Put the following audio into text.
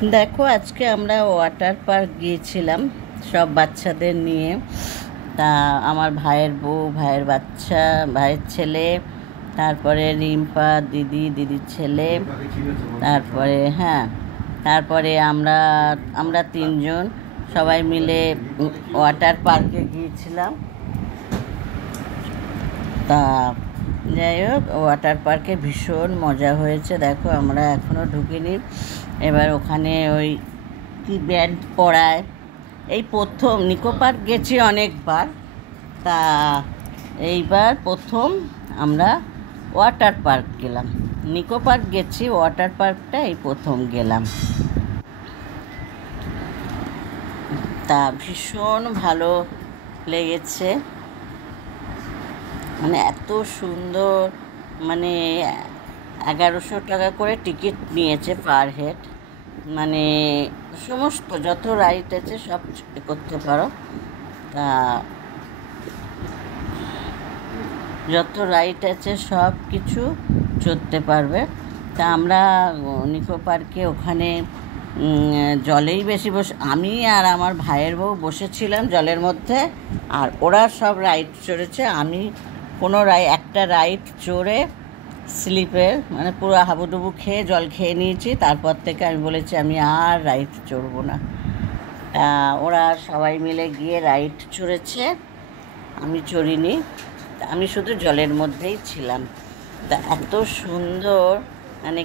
দেখো, আজকে আমরা ওয়াটার পার্ক গিয়েছিলাম সব বাচ্চাদের নিয়ে। তা আমার ভাইয়ের বউ, ভাইয়ের বাচ্চা, ভাইয়ের ছেলে, তারপরে রিম্পা দিদি, দিদির ছেলে, তারপরে তারপরে আমরা আমরা তিনজন সবাই মিলে ওয়াটার পার্কে গিয়েছিলাম। তা যাই হোক, ওয়াটার পার্কে ভীষণ মজা হয়েছে। দেখো, আমরা এখনও ঢুকিনি। এবার ওখানে ওই কি ব্যান্ড পড়ায়, এই প্রথম নিকো পার্ক গেছি অনেকবার, তা এইবার প্রথম আমরা ওয়াটার পার্ক গেলাম। নিকো পার্ক গেছি, ওয়াটার পার্কটা এই প্রথম গেলাম। তা ভীষণ ভালো লেগেছে, মানে এত সুন্দর, মানে 1100 টাকা করে টিকিট নিয়েছে পার হেড। মানে সমস্ত যত রাইড আছে সব করতে পারো, তা যত রাইড আছে সব কিছু চড়তে পারবে। তা আমরা নিকো পার্কে ওখানে জলেই বেশি আমি আর আমার ভাইয়ের বউ বসেছিলাম জলের মধ্যে, আর ওরা সব রাইড চড়েছে। আমি কোনো একটা রাইড চড়ে স্লিপের মানে পুরো হাবুডুবু খেয়ে জল খেয়ে নিয়েছি। তারপর থেকে আমি বলেছি আমি আর রাইড চড়বো না। ওরা সবাই মিলে গিয়ে রাইড চড়েছে, আমি চড়িনি, আমি শুধু জলের মধ্যেই ছিলাম। তা এত সুন্দর, মানে